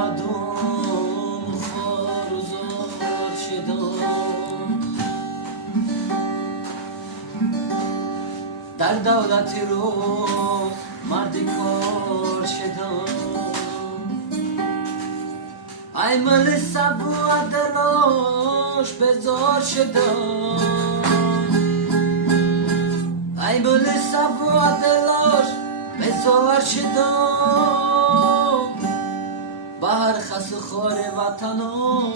آمدم خار و زار شدم در دولتی روز مردی کار شدم ای مل سبو دلاش بزار شدم ای مل سبو دلاش بزار شدم بهر خس خار وطنم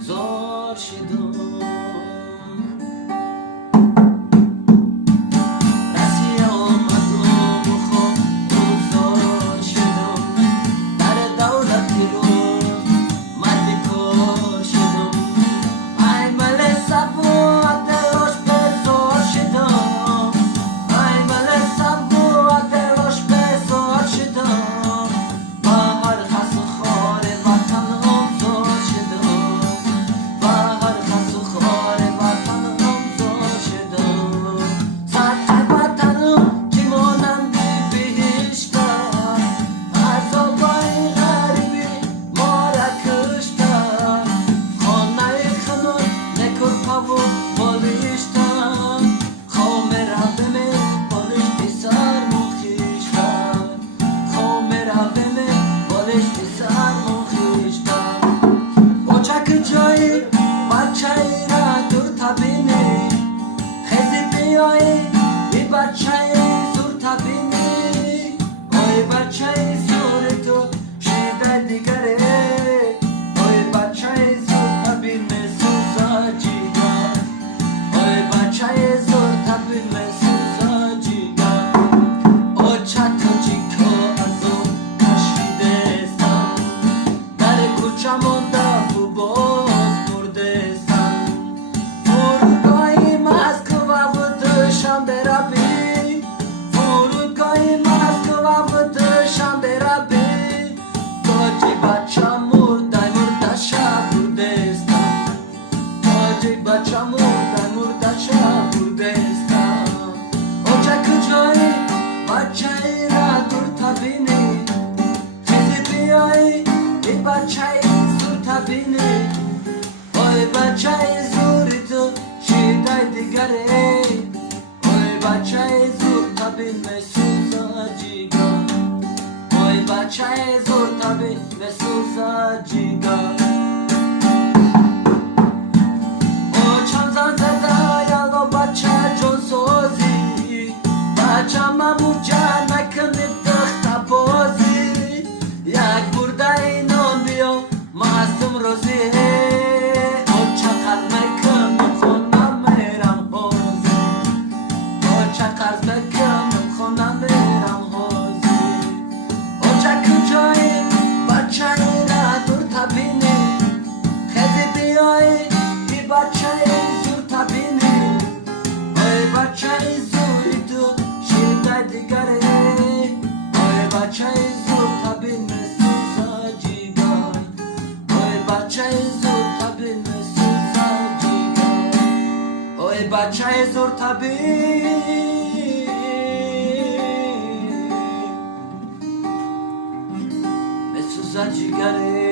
زار شدم Oy bachai zuri tu shidai digare Oy bachai zur tabin me suza jiga Oy bachai zur tabin me suza jiga O chamzan zada yalo bacha jon sozi Bacha mamuja nakane dakhta bozi Yak burda inon biyo mastum rozi Bachai zor tabi me suza jigare